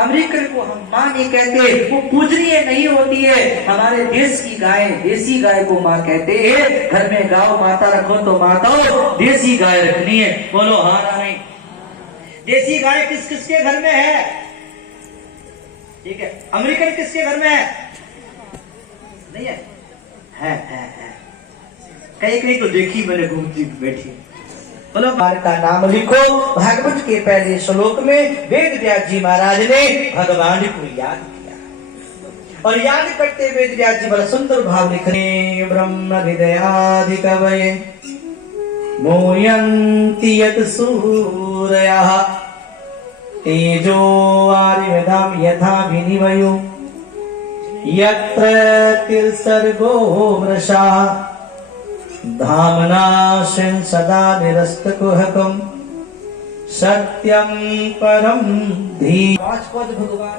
American को हम माँ नहीं कहते, वो पूजनीय नहीं होती है। हमारे देश की गाय, देसी गाय को माँ कहते हैं। घर में गाँव माता रखो तो माता देसी गाय रखनी है। बोलो हाँ ना नहीं? देसी गाय किस किसके घर में है? ठीक है। अमेरिकन किसके घर में है? नहीं है? है। कहीं कहीं तो देखी मैंने, घूमती बैठी। बोलो का नाम लिखो। भागवत के पहले श्लोक में वेद व्यास जी महाराज ने भगवान को याद किया, और याद करते वेद व्यास जी बड़ा सुंदर भाव लिख रहे। ब्रह्म हृदयादि कवये मोयन्ति यत् सूरयः तेजो आर्यदाम यथा विनिमयो यत्र तिर्सर्गो मृषा धामनाशं सदा निरस्तकुहकं सत्यं परम धी। भगवान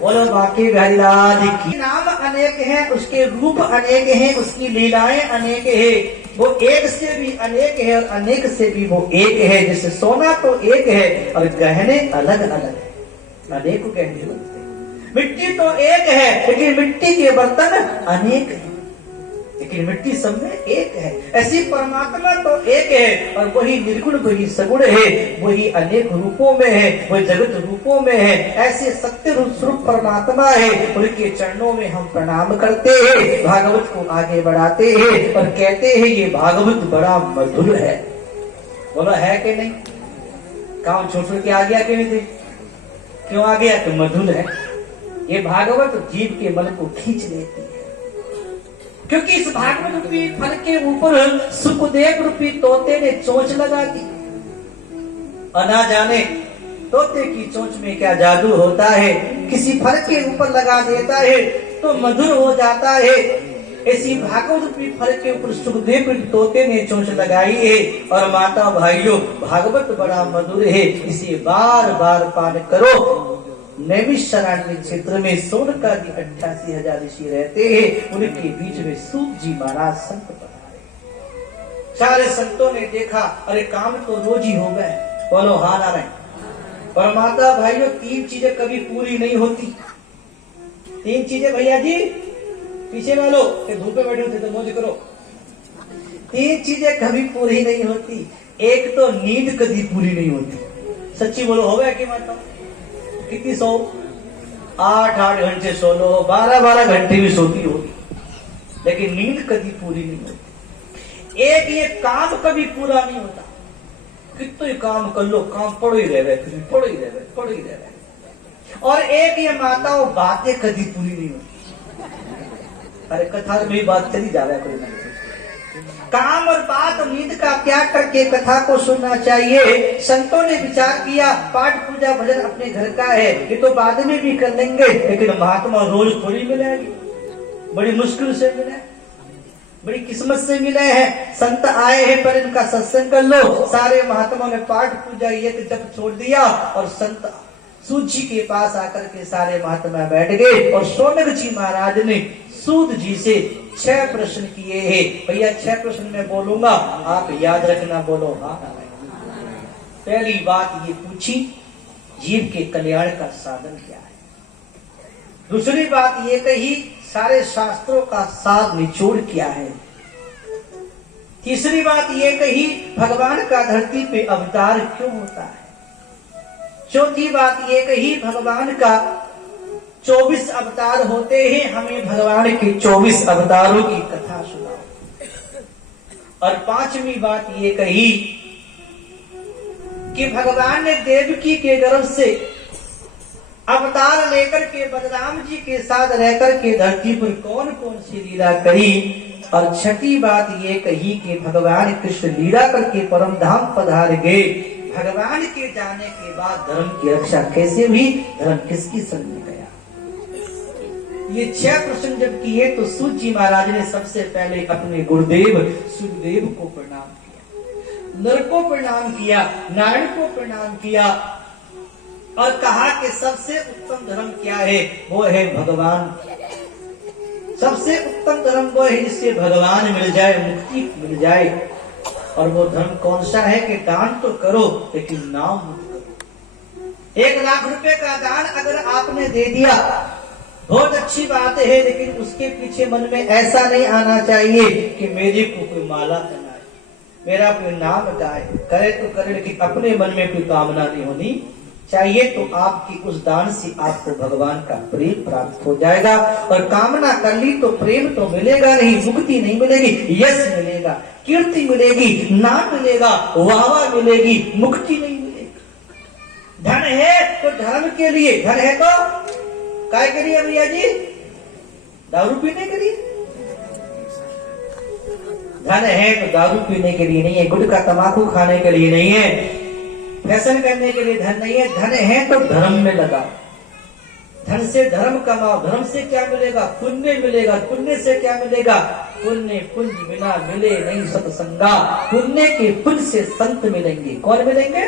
बोलो बाकी हरिलाल की। नाम अनेक हैं, उसके रूप अनेक हैं, उसकी लीलाएं अनेक है। वो एक से भी अनेक है और अनेक से भी वो एक है। जैसे सोना तो एक है और गहने अलग अलग है, अनेक गहने बनते हैं। मिट्टी तो एक है लेकिन मिट्टी के बर्तन अनेक है, लेकिन मिट्टी सब में एक है। ऐसी परमात्मा तो एक है और वही निर्गुण, वही सगुण है, वही अनेक रूपों में है, वही जगत रूपों में है। ऐसे सत्य रूप स्वरूप परमात्मा है, उनके चरणों में हम प्रणाम करते हैं, भागवत को आगे बढ़ाते हैं और कहते हैं ये भागवत बड़ा मधुर है। बोलो है कि नहीं? काम छोड़ के आ गया कि नहीं? क्यों आ गया? तो मधुर है। ये भागवत जीव के मन को खींच लेती है, क्योंकि इस भागवत रूपी फल के ऊपर सुखदेव रूपी तोते ने चोंच लगा दी। और ना जाने तोते की चोंच में क्या जादू होता है, किसी फल के ऊपर लगा देता है तो मधुर हो जाता है। ऐसी भागवत रूपी फल के ऊपर सुखदेव रूपी तोते ने चोंच लगाई है। और माता भाइयों, भागवत बड़ा मधुर है, इसे बार बार पान करो। नैमिषारण्य क्षेत्र में सोनका जी 88,000 ऋषि रहते हैं, उनके बीच में सूत जी महाराज संत पधारे। सारे संतों ने देखा, अरे काम तो रोज ही हो गए। बोलो हाँ नारायण? पर माता भाइयों, 3 चीजें कभी पूरी नहीं होती। 3 चीजें भैया जी, पीछे वालों धूप में बैठे होते तो मौज करो। 3 चीजें कभी पूरी नहीं होती। एक तो नींद कभी पूरी नहीं होती। सच्ची बोलो, हो गया कि माता? कितनी सो? 8-8 घंटे सो लो, 12-12 घंटे भी सोती होगी, लेकिन नींद कभी पूरी नहीं होती। एक ये काम कभी पूरा नहीं होता। कितना ही काम कर लो, काम पड़ो ही रह गए, पड़ो ही रह गए। और एक ये माताओं बातें कभी पूरी नहीं होती। अरे कथा में बात चली जा रहा है, कोई नहीं। काम और बात और नींद का त्याग करके कथा को सुनना चाहिए। संतों ने विचार किया, पाठ पूजा भजन अपने घर का है, ये तो बाद में भी कर लेंगे, लेकिन महात्मा रोज थोड़ी मिलेगी, बड़ी मुश्किल से मिले, बड़ी किस्मत से मिले हैं। संत आए हैं पर इनका सत्संग कर लो। सारे महात्मा ने पाठ पूजा ये जब छोड़ दिया और संत सूत जी के पास आकर के सारे महात्मा बैठ गए। और शौनक जी महाराज ने सूत जी से 6 प्रश्न किए हैं। भैया 6 प्रश्न मैं बोलूंगा, आप याद रखना। बोलो हाँ। पहली बात ये पूछी, जीव के कल्याण का साधन क्या है। दूसरी बात ये कही, सारे शास्त्रों का सार निचोड़ क्या है। तीसरी बात ये कही, भगवान का धरती पे अवतार क्यों होता है। चौथी बात ये कही, भगवान का 24 अवतार होते हैं, हमें भगवान के 24 अवतारों की कथा सुनाओ। और 5वीं बात ये कही कि भगवान ने देवकी के गर्भ से अवतार लेकर के बलराम जी के साथ रहकर के धरती पर कौन कौन सी लीला करी। और छठी बात ये कही कि भगवान कृष्ण लीला करके परम धाम पधार गए। भगवान के जाने के बाद धर्म की रक्षा कैसे हुई, धर्म किसकी संग में गया। ये 6 प्रश्न जब किए तो सूत जी महाराज ने सबसे पहले अपने गुरुदेव सुखदेव को प्रणाम किया, नर को प्रणाम किया, नारायण को प्रणाम किया और कहा कि सबसे उत्तम धर्म क्या है, वो है भगवान। सबसे उत्तम धर्म वो है जिससे भगवान मिल जाए, मुक्ति मिल जाए। और वो धर्म कौन सा है कि दान तो करो लेकिन नाम मत करो। 1 लाख रुपए का दान अगर आपने दे दिया, बहुत अच्छी बात है, लेकिन उसके पीछे मन में ऐसा नहीं आना चाहिए कि मेरी को कोई माला पहनाए, मेरा कोई नाम जाए, करे तो करे, लेकिन अपने मन में कोई कामना नहीं होनी चाहिए। तो आपकी उस दान से आपको भगवान का प्रेम प्राप्त हो जाएगा। और कामना कर ली तो प्रेम तो मिलेगा नहीं, मुक्ति नहीं मिलेगी, यश मिलेगा, कीर्ति मिलेगी, नाम मिलेगा, वाहवा मिलेगी, मुक्ति नहीं मिलेगी। धन है तो धर्म के लिए, धन है तो काय के लिए भैया जी? दारू पीने के लिए। धन है तो दारू पीने के लिए नहीं है, गुटखा तंबाकू खाने के लिए नहीं है, फैशन करने के लिए धन नहीं है। धन है तो धर्म में लगाओ, धन से धर्म कमाओ। धर्म से क्या मिलेगा? पुण्य मिलेगा। पुण्य से क्या मिलेगा? पुण्य पुंज बिना मिले नहीं सत्संगा। पुण्य के पुंज से संत मिलेंगे। कौन मिलेंगे?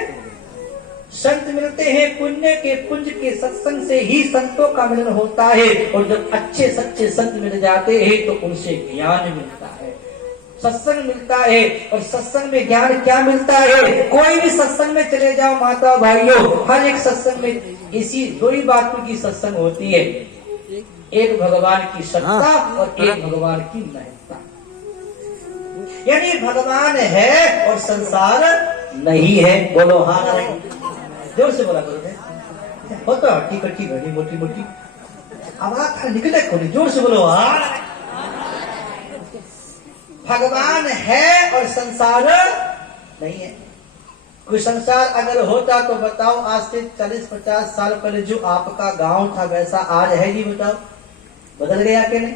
संत मिलते हैं। पुण्य के पुंज के सत्संग से ही संतों का मिलन होता है। और जब अच्छे सच्चे संत मिल जाते हैं तो उनसे ज्ञान मिलता है, सत्संग मिलता है। और सत्संग में ज्ञान क्या मिलता है? कोई भी सत्संग में चले जाओ माता भाइयों, हर एक सत्संग में इसी 2 ही बातों की सत्संग होती है, एक भगवान की सत्ता और एक भगवान की महत्ता। यानी भगवान है और संसार नहीं है। बोलो हाँ नहीं, जोर से बोला करो। होता हट्टी कट्टी घड़ी मोटी मोटी आवाज निकले को नहीं, जोर से बोलो हाँ। भगवान है और संसार नहीं है। कोई संसार अगर होता तो बताओ, आज से 40-50 साल पहले जो आपका गांव था वैसा आज है जी? बताओ, बदल गया कि नहीं?